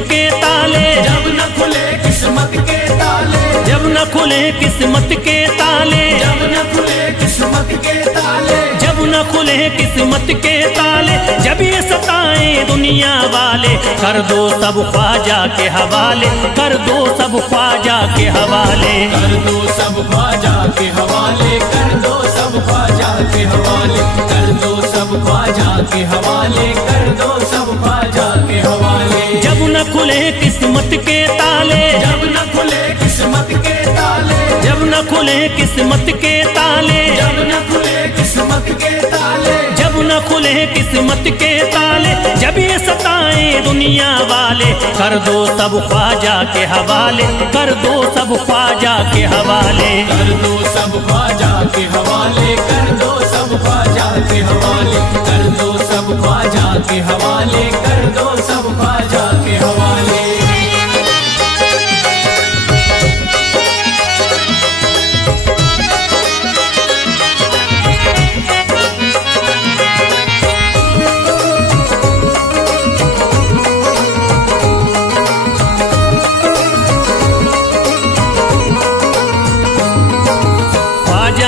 के ताले, जब न खुले किस्मत के ताले, जब न खुले किस्मत के ताले, जब न खुले किस्मत के ताले, जब न खुले किस्मत के ताले, जब ये सताएं दुनिया वाले, कर दो सब ख्वाजा के हवाले, कर दो सब ख्वाजा के हवाले, कर दो सब ख्वाजा के हवाले, कर दो सब ख्वाजा के हवाले, कर दो सब ख्वाजा के हवाले, कर दो सब ख्वाजा के हवाले। जब न खुले किस्मत के ताले, जब न खुले किस्मत के ताले, जब न खुले किस्मत के ताले, जब न खुले किस्मत के ताले, जब न खुले किस्मत के ताले, जब ये सताएं दुनिया वाले, कर दो सब ख्वाजा के हवाले, कर दो सब ख्वाजा के हवाले, कर दो सब ख्वाजा के हवाले, कर दो सब ख्वाजा के हवाले, कर दो सब ख्वाजा के हवाले, कर दो सब ख्वाजा के हवाले।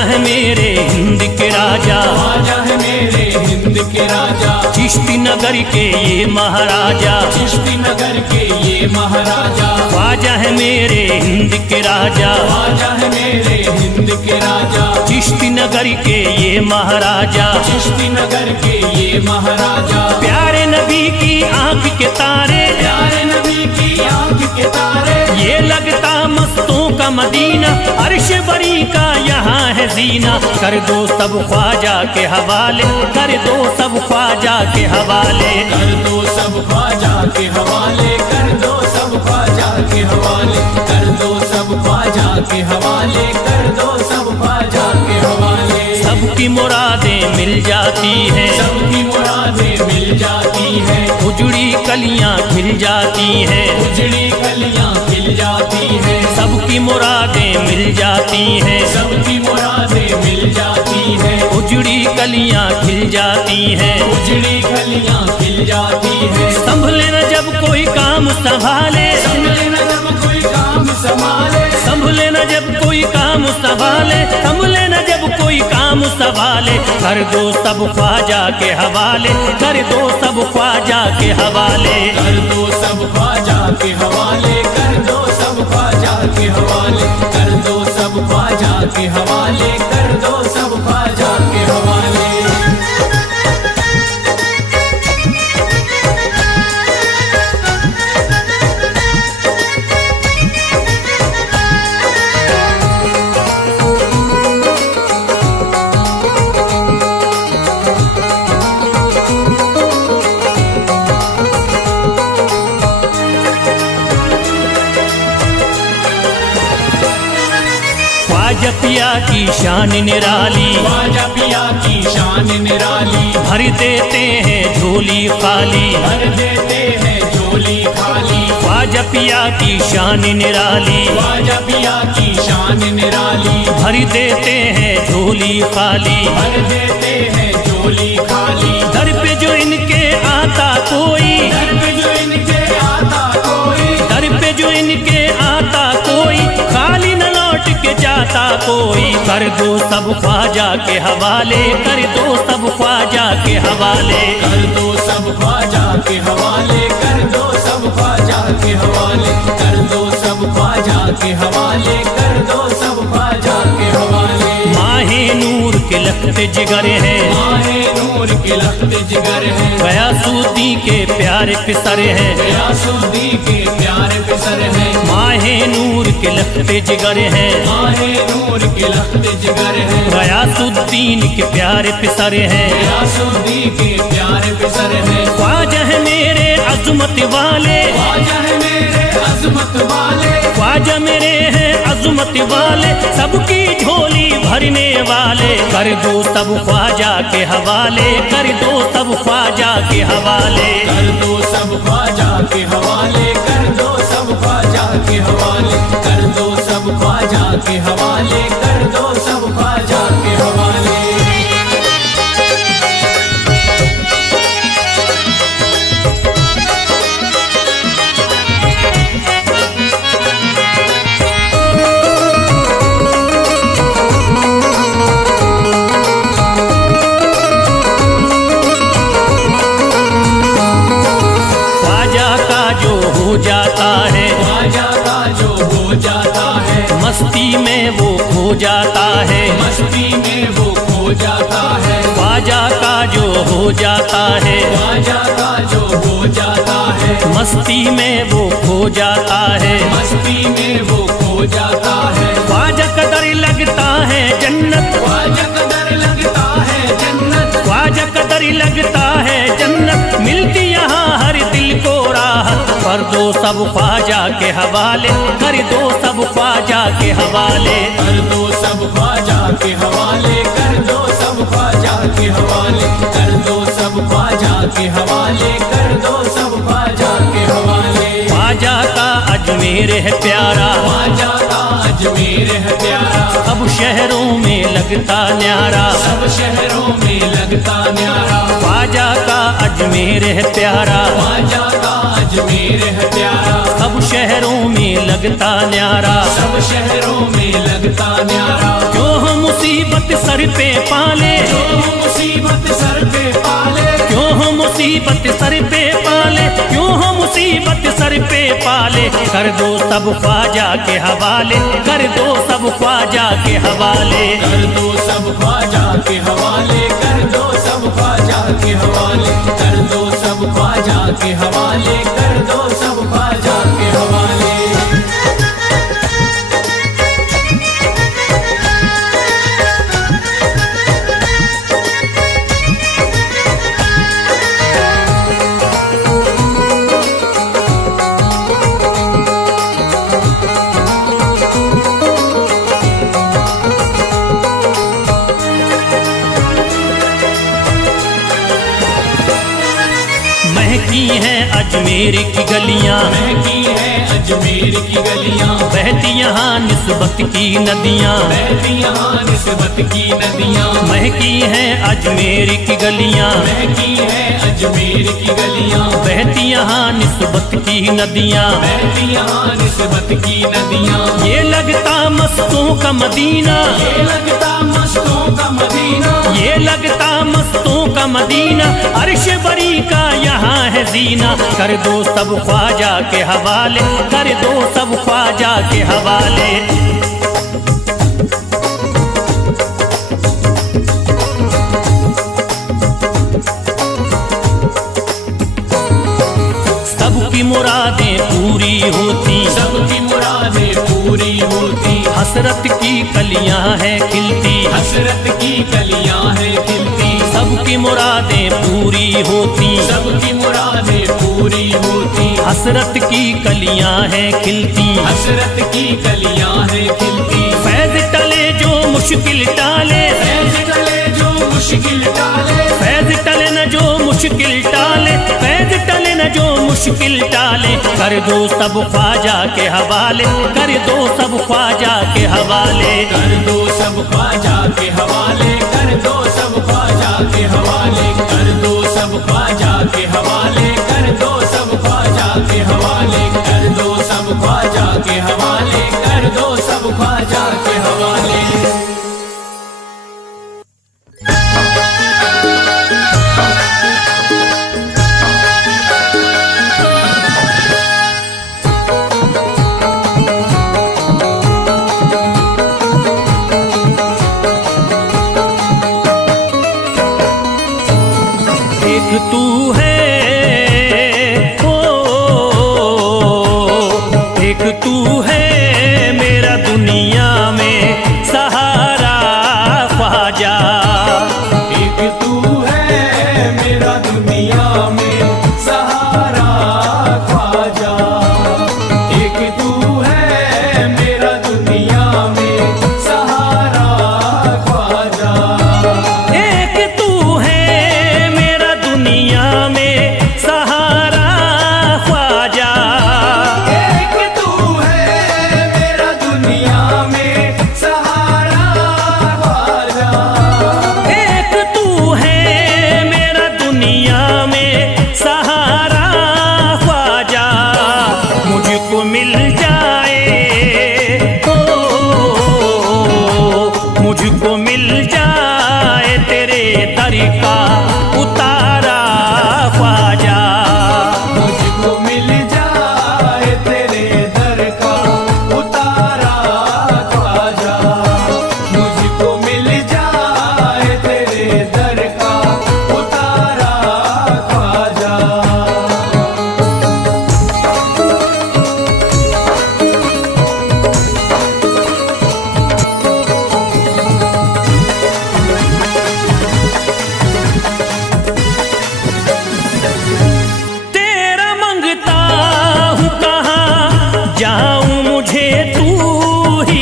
है मेरे हिंद के राजा, ख्वाजा है मेरे हिंद के राजा, चिश्ती नगर के ये महाराजा, चिश्ती नगर के ये महाराजा, ख्वाजा है मेरे हिंद के राजा, ख्वाजा है मेरे हिंद के राजा, चिश्ती नगर के ये महाराजा, चिश्ती नगर के ये महाराजा, प्यारे नबी की आंख के तारे, प्यारे नबी की आंख के तारे, ये लगता मस्तों का मदीना, अर्श बरी का यहाँ है जीना, कर दो सब ख्वाजा के हवाले, कर दो सब ख्वाजा के हवाले, कर दो सब ख्वाजा के हवाले, कर दो सब ख्वाजा के हवाले, कर दो सब ख्वाजा के हवाले, कर दो सब ख्वाजा के हवाले। सबकी मुरादें मिल जाती हैं, सबकी मुरादें मिल जाती हैं, उजड़ी कलियां खिल जाती हैं, उजड़ी कलियां खिल जाती हैं, सबकी मुरादें मिल जाती हैं, सबकी मुरादें मिल जाती हैं, उजड़ी कलियां खिल जाती हैं, उजड़ी कलियां खिल जाती हैं। संभले न जब कोई काम संभाले, संभले न जब कोई काम संभाले, संभले न जब कोई काम संभाले, संभले न जब कोई काम संभाले, कर दो सब ख्वाजा के हवाले, कर दो सब ख्वाजा के हवाले, कर दो सब ख्वाजा के हवाले, कर दो सब ख्वाजा के हवाले, कर दो सब ख्वाजा के हवाले, कर दो सब ख्वाजा के हवाले। ख्वाजा पिया की शान निराली, ख्वाजा पिया की शान निराली, भर देते हैं झोली खाली, भर देते हैं झोली खाली, ख्वाजा पिया की शान निराली, ख्वाजा पिया की शान निराली, भर देते हैं झोली खाली, भर देते हैं झोली खाली, दर पे जो इनके आता कोई, दर पे जो इनके आता कोई, दर पे जो इनके आता कोई, खाली न लौट के जाता कोई, कर दो सब ख्वाजा के हवाले, कर दो सब ख्वाजा के हवाले, कर दो सब ख्वाजा के हवाले, कर दो सब ख्वाजा के हवाले, कर दो सब ख्वाजा के हवाले, कर दो सब ख्वाजा के हवाले। माहे नूर के लखते जिगर हैं, माहे नूर के लखते जिगर हैं, गयासुद्दी के प्यारे पिसर हैं, गयासुद्दी के प्यारे पिसर हैं, माहे नूर के लखते जिगर हैं, माहे नूर के लखते जिगर हैं, गयासुद्दीन के प्यारे पिसर हैं, गयासुद्दी के प्यारे पिसर हैं। ख्वाजा है मेरे अज़मत वाले, ख्वाजा है मेरे अज़मत वाले, ख्वाजा मेरे हैं अज़मत वाले, सबकी झोली भरने वाले, कर दो सब ख्वाजा के हवाले, कर दो सब ख्वाजा के हवाले, कर दो सब ख्वाजा के हवाले, कर दो सब ख्वाजा के हवाले, कर दो सब ख्वाजा के हवाले, कर दो सब ख्वाजा के हवाले। मस्ती में वो खो जाता है, मस्ती में वो खो जाता है, ख्वाजा का जो हो जाता है, ख्वाजा का जो हो जाता है, मस्ती में वो खो जाता है, मस्ती में वो खो जाता है, ख्वाजा कदर लगता है जन्नत, ख्वाजा कदर लगता है जन्नत, ख्वाजा कदर लगता है जन्नत, मिलती यहाँ हर दिल को राहत, कर दो सब ख्वाजा के हवाले, कर दो सब ख्वाजा के हवाले, कर दो सब ख्वाजा के हवाले, कर दो सब ख्वाजा के हवाले, कर दो सब ख्वाजा के हवाले, कर दो सब ख्वाजा के हवाले। ख्वाजा का अजमेर है प्यारा, ख्वाजा का अजमेर है प्यारा, अब शहरों में लगता न्यारा, सब शहरों में लगता न्यारा, ख्वाजा का अजमेर है प्यारा, ख्वाजा का अजमेर है प्यारा, अब शहरों में लगता न्यारा, सब शहरों में लगता न्यारा, क्यों हम मुसीबत सर पे पाले, जो मुसीबत सर पे पाले, क्यों हम मुसीबत सर पे पाले, क्यों हम मुसीबत सर पे पाले, कर दो सब ख्वाजा के हवाले, कर दो सब ख्वाजा के हवाले, कर दो सब ख्वाजा के हवाले, कर दो सब ख्वाजा के हवाले, कर दो सब ख्वाजा के हवाले, कर दो सब ख्वाजा के हवाले। महकी हैं अजमेर की गलियां, महकी है अजमेर की गलियां, बहती यहाँ निस्बत की नदियां, बहती यहाँ निस्बत की नदियां, महकी हैं अजमेर की गलियां, महकी है अजमेर की गलियां, बहती यहाँ निस्बत की नदियां, बहती यहाँ निस्बत की नदियां, ये लगता मस्तों का मदीना, ये लगता मस्तों का मदीना, ये लगता मस्तों का मदीना, अर्श बरी का यहाँ है जीना, कर दो सब ख्वाजा के हवाले, कर दो सब ख्वाजा के हवाले। सबकी मुरादें पूरी होती, सबकी मुरादें पूरी होती, हसरत की कलियां हैं खिलती, हसरत की कलियां हैं खिलती, सबकी मुरादें पूरी होती, सबकी मुरादें पूरी होती, हसरत की कलियां हैं खिलती, हसरत की कलियां हैं खिलती, फैज टले जो मुश्किल टाले, फैज टले जो मुश्किल टाले, फैज टले न जो मुश्किल टाले, फैज टले न जो मुश्किल टाले, कर दो सब ख्वाजा के हवाले, कर दो सब ख्वाजा के हवाले, कर दो सब ख्वाजा के हवाले, कर दो सब ख्वाजा के हवाले, कर दो सब ख्वाजा के हवाले, कर दो सब ख्वाजा के हवाले, कर दो सब ख्वाजा के हवाले, कर दो सब ख्वाजा के हवाले। एक तू है ओ, एक तू है मेरा दुनिया में सहारा ख्वाजा, एक तू है मेरा दुनिया में सहारा ख्वाजा, एक तू है मेरा दुनिया में सहारा ख्वाजा, एक तू है मेरा दुनिया में सहारा ख्वाजा, एक तू है मेरा दुनिया में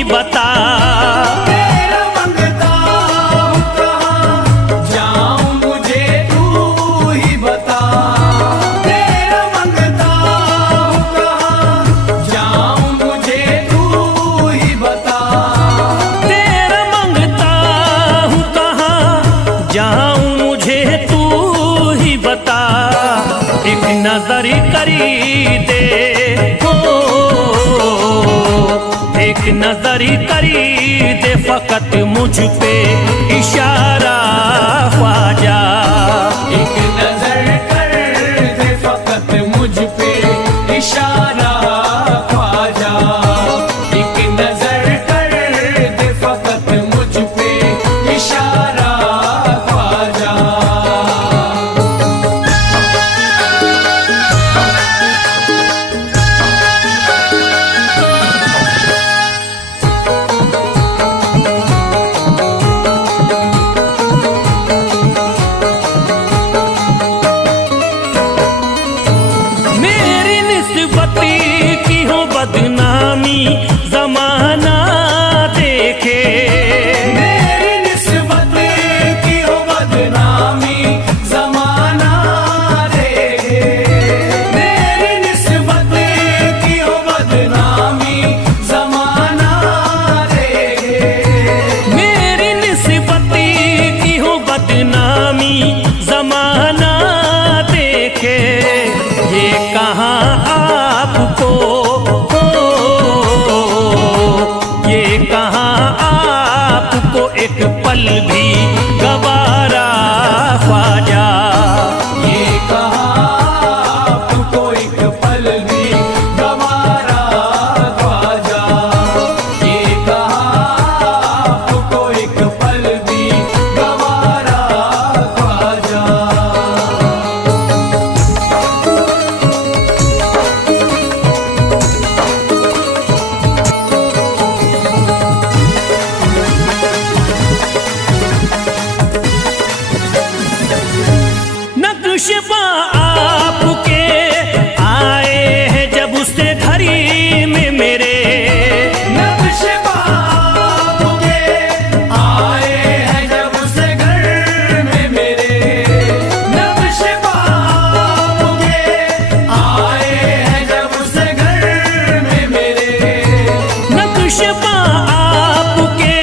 बता। तेरा मंगता हूँ कहाँ जाऊँ मुझे तू ही बता। तेरा मंगता हूँ कहाँ जाऊँ मुझे तू ही बता। तेरा मंगता हूँ कहाँ जाऊँ मुझे तू ही बता। एक नजर करी दे हो, एक नजर करी दे फकत मुझ पे इशारा ख्वाजा। एक नजर कर दे फकत मुझ पे इशारा ख्वाजा। एक नजर कर दे फकत मुझ पे इशारा ख्वाजा। मेरी निस्बती की हो बदनामी जमाना देखे। मेरी निस्बत की हो बदनामी जमाना देखे। मेरी निस्बत की हो बदनामी जमाना देखे। मेरी निस्बती की हो बदनामी जमाना देखे। ये कहाँ आपको हो, ये कहाँ आपको एक पल भी गवारा ख्वाजा। ये कहाँ आपको एक पल भी गवारा ख्वाजा। ये कहाँ आपको एक पल भी गवारा ख्वाजा। नक्शबा आपके आए हैं जब उससे घड़ी में मेरे। नक्शबा आपके आए हैं जब उस घर में मेरे। नक्शबा आपके आए हैं जब उस घर में मेरे। नक्शबा आपके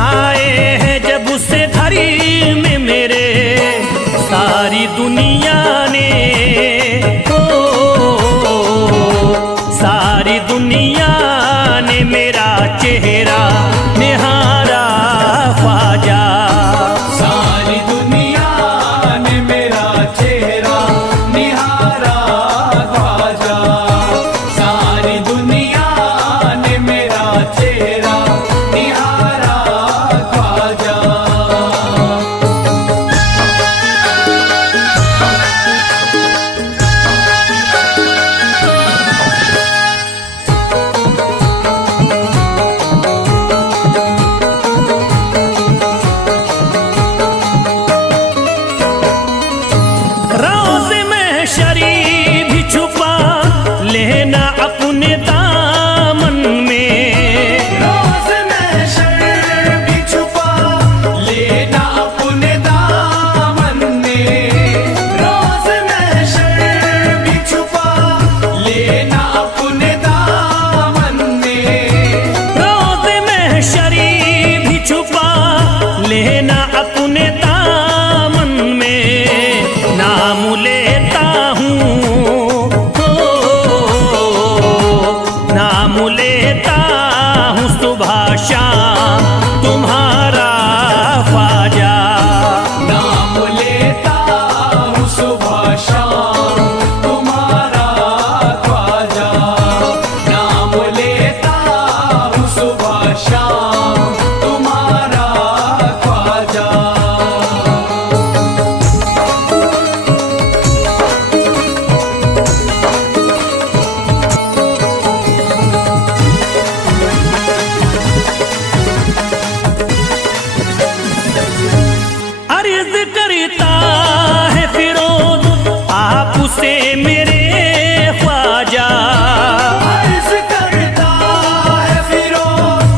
आए हैं जब उससे घड़ी में मेरे। सारी दुनिया ने हो, सारी दुनिया ने मेरा चेहरा निहारा ख्वाजा। सारी दुनिया ने मेरा चेहरा निहारा ख्वाजा। सारी दुनिया ने मेरा चेहरा निहारा ख्वाजा। रोज़ में शरीफ भी छुपा लेना अपने दामन में। रोज़ महशर भी छुपा लेना अपने दामन में। रोज़ महशर भी छुपा लेना अपने दामन में। रोज़ में शरीफ भी छुपा लेना अपने दामन में। नाम लेता हूँ हो, नाम लेता हूँ सुबह शाम तुम्हारा ख्वाजा। नाम लेता हूँ सुबह शाम तुम्हारा ख्वाजा। नाम लेता हूँ सुबह शाम तुम्हारा ख्वाजा। मेरे ख्वाजा। अर्ज़ करता है फिरोज़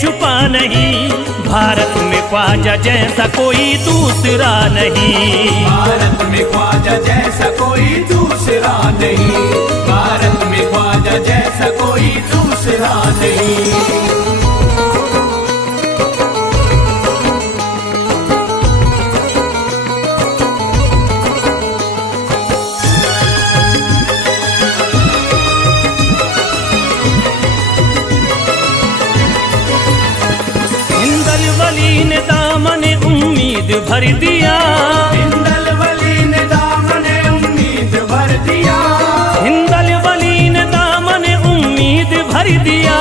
छुपा नहीं। भारत में ख्वाजा जैसा कोई दूसरा नहीं। भारत में ख्वाजा जैसा कोई दूसरा नहीं। भारत में ख्वाजा जैसा कोई दूसरा नहीं। हिंदल वली ने दामन उम्मीद भर दिया। हिंदल वली ने दामन उम्मीद भर दिया। हिंदल वली ने दामन उम्मीद भर दिया।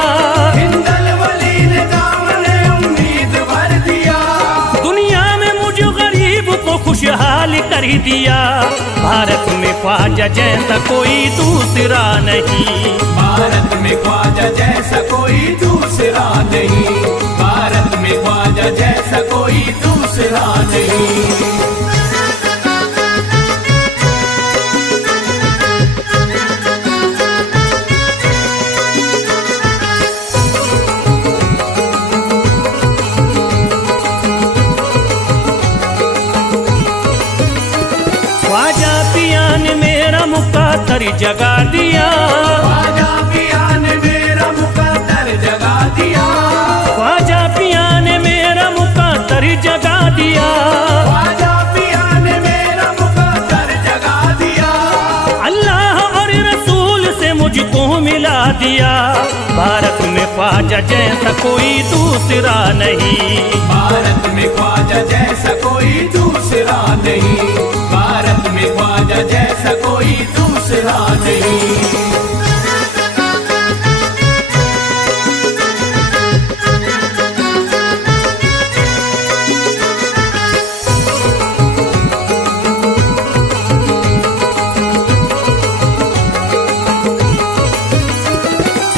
हिंदल वली ने दामन उम्मीद भर दिया। दुनिया में मुझ गरीब को खुशहाल कर दिया। भारत में ख्वाजा जैसा कोई दूसरा नहीं। भारत में ख्वाजा जैसा कोई दूसरा नहीं। भारत में ख्वाजा जैसा कोई दूसरा नहीं। ख्वाजा पिया ने मेरा मुकद्दर जगा दिया। ख्वाजा पिया ने मेरा मुकद्दर जगा दिया। ख्वाजा पिया ने मेरा मुकद्दर जगा दिया। ख्वाजा पिया ने मेरा मुकद्दर जगा दिया। अल्लाह और रसूल से मुझको मिला दिया। भारत में ख्वाजा जैसा कोई दूसरा नहीं। भारत में ख्वाजा जैसा कोई दूसरा नहीं। भारत में ख्वाजा जैसा कोई दूसरा नहीं।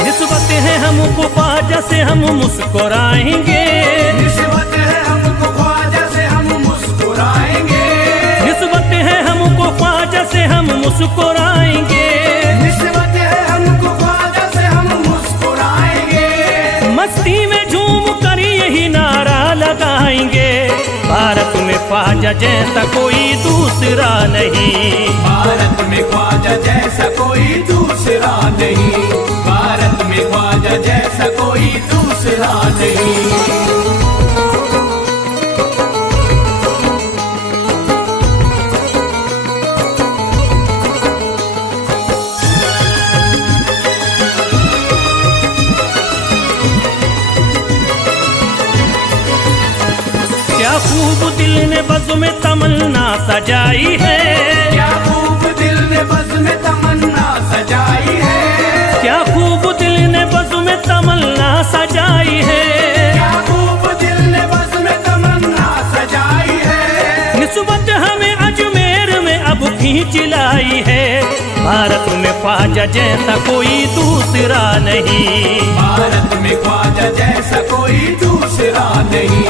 निस्बत है हमको ख्वाजा से हम मुस्कुराएंगे। निस्बत है हमको ख्वाजा से हम मुस्कुराएंगे। निस्बत है हमको ख्वाजा से हम मुस्कुराएंगे। निस्बत है हमको ख्वाजा से हम मुस्कुराएंगे। मस्ती में झूम कर यही नारा लगाएंगे। भारत में ख्वाजा जैसा कोई दूसरा नहीं। भारत में ख्वाजा जैसा कोई दूसरा नहीं। भारत में ख्वाजा जैसा कोई दूसरा नहीं। क्या खूब दिल ने बज़्म में तमन्ना सजाई है। क्या खूब दिल ने बज़्म में तमन्ना सजाई है। क्या खूब दिल ने बज़्म में तमन्ना सजाई है। क्या खूब दिल ने बज़्म में तमन्ना सजाई है। निस्बत हमें अजमेर में अब खींच लाई है। भारत में ख्वाजा जैसा कोई दूसरा नहीं। भारत में ख्वाजा जैसा कोई दूसरा नहीं।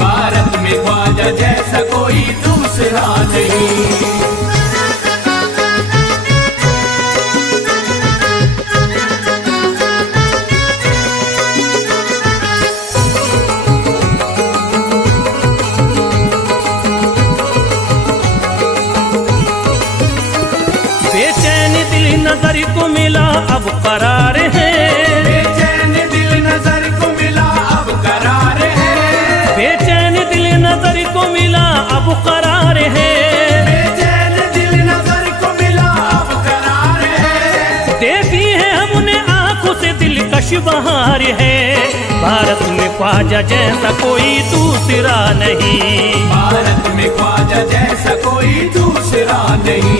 भारत में ख्वाजा जैसा कोई दूसरा नहीं। बेचैन दिल नजर को मिला अब करार है। बेचैन दिल नजर को मिला अब करार है। बेचैन दिल नजर को मिला अब करार है। बेचैन दिल नजर को मिला अब करार है। देखी है हमने आंखों से दिलकश बहार है। भारत में ख्वाजा जैसा कोई दूसरा नहीं। भारत में ख्वाजा जैसा कोई दूसरा नहीं।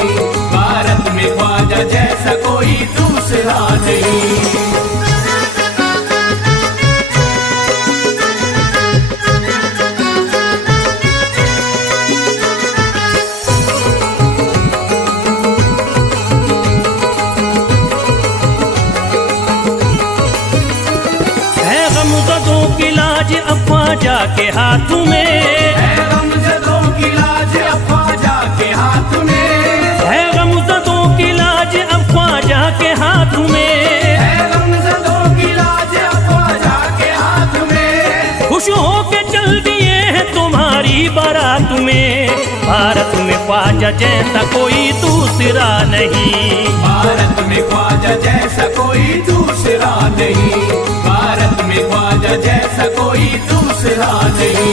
भारत में ख्वाजा जैसा कोई दूसरा नहीं। गमज़दों की लाज अब ख्वाजा के हाथ में है। गमज़दों की लाज अब ख्वाजा के हाथ में है। गमज़दों की लाज अब ख्वाजा के हाथ में है। गमज़दों की लाज अब ख्वाजा के हाथ में ख्वाजा जैसा कोई दूसरा नहीं। भारत में ख्वाजा जैसा कोई दूसरा नहीं, भारत में ख्वाजा जैसा कोई दूसरा नहीं।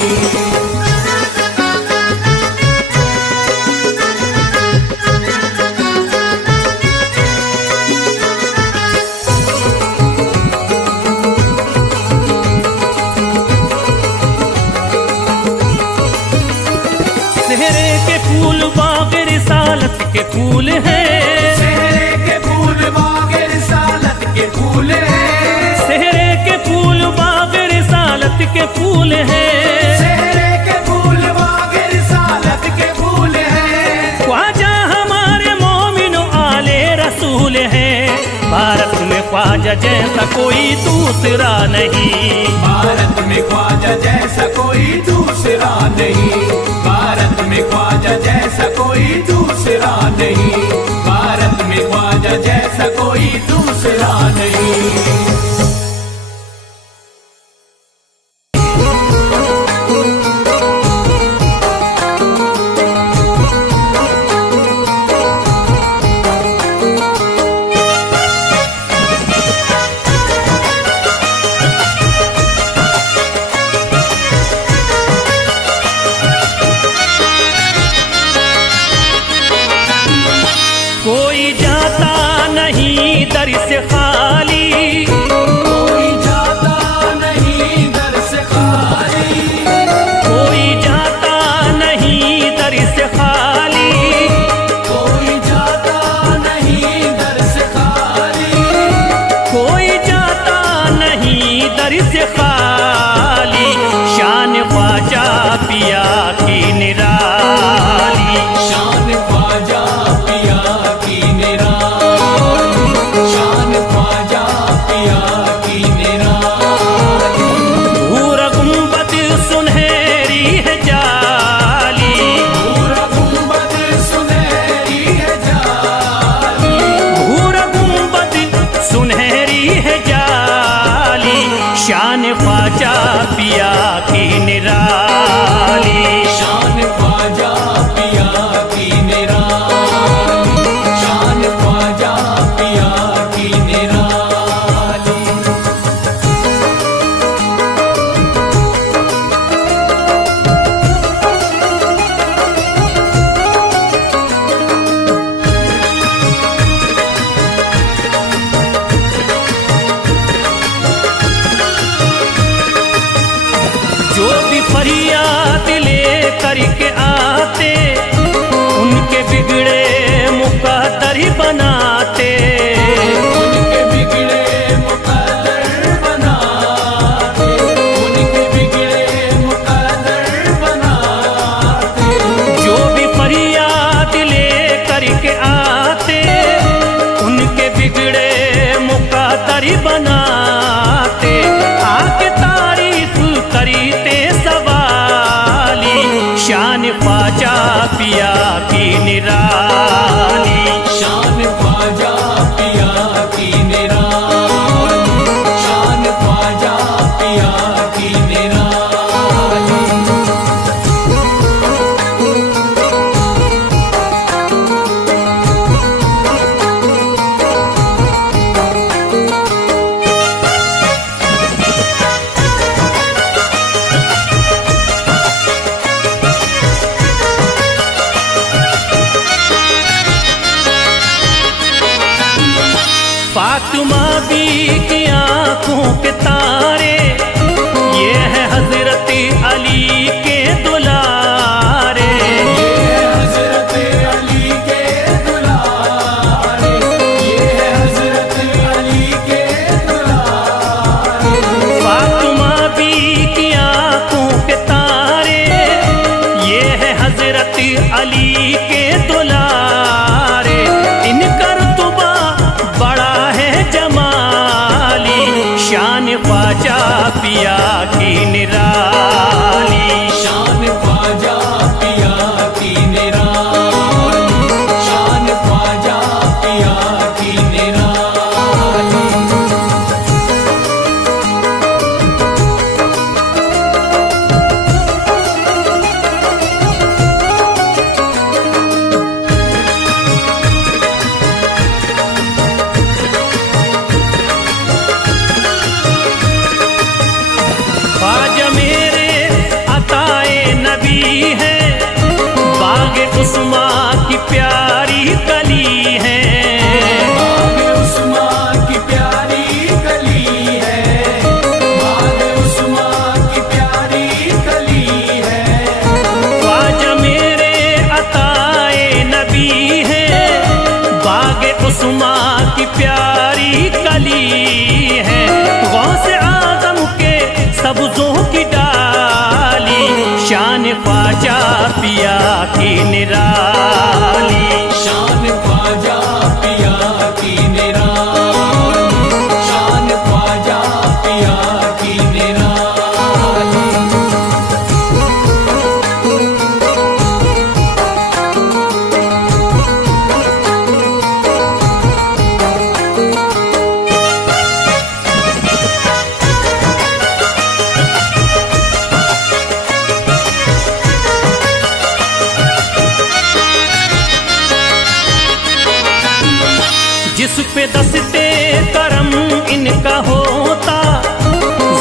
सेहरे के फूल बाग रिसालत के फूल हैं, सेहरे के फूल बाग रिसालत के फूल हैं, सेहरे के फूल बाग रिसालत के फूल हैं, सेहरे के फूल बाग रिसालत के फूल हैं। ख्वाजा हमारे मोमिनो आले रसूल हैं। भारत में ख्वाजा जैसा कोई दूसरा नहीं, भारत में ख्वाजा जैसा कोई दूसरा नहीं, भारत में ख्वाजा जैसा कोई दूसरा नहीं, भारत में ख्वाजा जैसा कोई दूसरा नहीं। कोई जाता नहीं दर से खाली, कोई जाता नहीं दर से खाली, कोई जाता नहीं दर से खाली, कोई जाता नहीं दर से खाली, कोई जाता नहीं दर से खाली। शान ख्वाजा पिया की निराली, शान ख्वाजा पिया की निराली, शान ख्वाजा पिया की निराली। भूरा गुंबद सुनहरी है जाली, भूरा गुंबद सुनहरी है जाली, भूरा गुंबद सुनहरी है जाली। शान ख्वाजा पिया की निराली, शान ख्वाजा पिया की निराली, शान ख्वाजा पिया की निराली। जो भी फरियाद ले करके आते, उनके बिगड़े मुकद्दर बनाते, उनके बिगड़े मुकद्दर बनाते, उनके बिगड़े मुकद्दर बनाते। जो भी फरियाद ले करके आते, उनके बिगड़े मुकद्दर बनाते। आके तारीफ करते सवाली, शान ख्वाजा पिया की निराली, शान ख्वाजा पिया की निराली, शान ख्वाजा पिया की निराली। प्यारी कली है। बाग उस्मा की प्यारी कली है, बाग उस्मा की प्यारी कली है। ख्वाजा मेरे अताए नबी है, बाग उस्मा की प्यारी कली है। गौसे आदम के सब्जों की डाली, शान ख्वाजा पिया की निराली। शान ख्वाजा पिया की निराली, शान ख्वाजा पिया की निराली। जिस पे दस्ते करम इनका होता,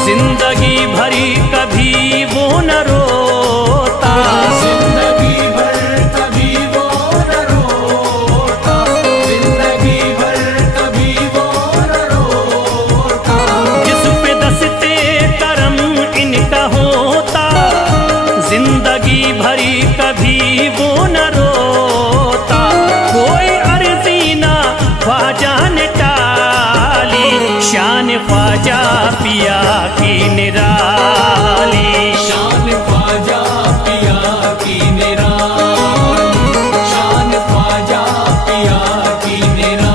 जिंदगी भरी कभी वो न रोता। जिंदगी भर कभी वो न रोता, जिंदगी भर कभी वो न रोता। जिस पे दस्ते करम इनका होता, जिंदगी भरी कभी वो न रोता। कोई अर्जी ना ख्वाजा ने टाली, शान ख्वाजा पिया की निराली। शान ख्वाजा पिया की निराली, शान ख्वाजा पिया की निराली।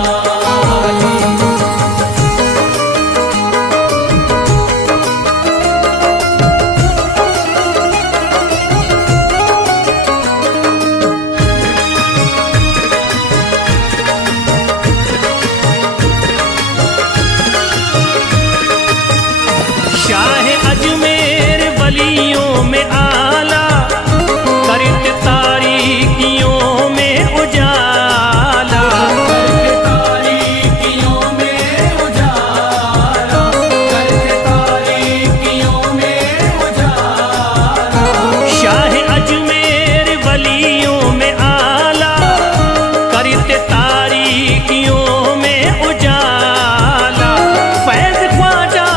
शाह अजमेर वलियों में आला, करत तारीकियों में उजाला। करके तारीकियों में उजाला, करके तारीकियों में उजाला। शाह अजमेर वलियों में आला, करत तारीकियों में उजाला। फैज ख्वाजा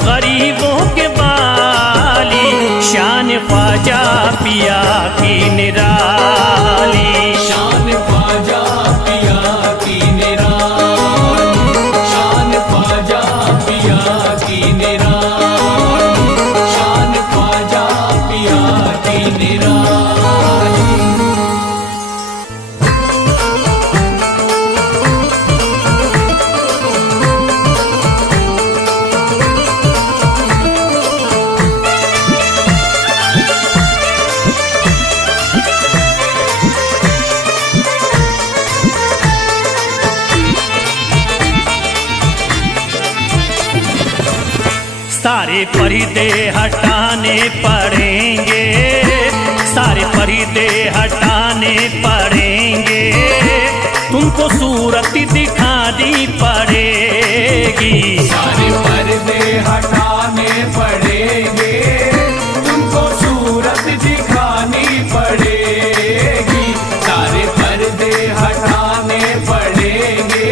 गरीबों के बाली, शान ख्वाजा पिया की निराली। शान ख्वाजा पिया की निराली, शान ख्वाजा पिया की निराली, शान ख्वाजा पिया की निराली। सारे पर्दे हटाने पड़ेंगे, सारे पर्दे हटाने पड़ेंगे। तुमको सूरत दिखानी पड़ेगी। सारे पर्दे हटाने पड़ेंगे, तुमको सूरत दिखानी पड़ेगी। सारे पर्दे हटाने पड़ेंगे,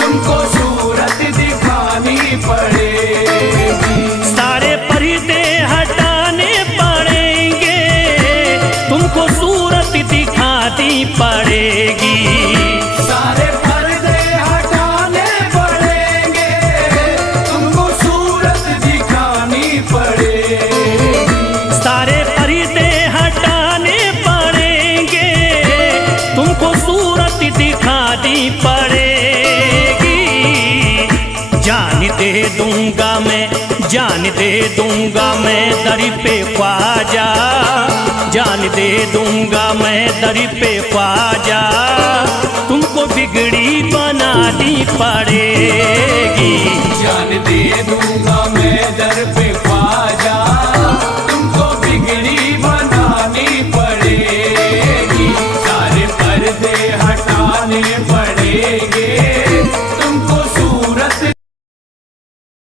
तुमको सूरत दिखानी पड़ेगी। सारे पर्दे हटाने पड़ेंगे, तुमको सूरत दिखानी पड़ेगी। सारे पर्दे हटाने पड़ेंगे, तुमको सूरत दिखानी पड़ेगी। सारे पर्दे हटाने पड़ेंगे, तुमको सूरत दिखानी पड़ेगी। जान दे दूंगा मैं, जान दे दूंगा मैं दर पे ख्वाजा, जान दे दूंगा मैं दर पे ख्वाजा। तुमको बिगड़ी बनानी पड़ेगी। जान दे दूंगा मैं दर पे ख्वाजा, तुमको बिगड़ी बनानी पड़ेगी। सारे पर्दे हटाने पड़ेंगे,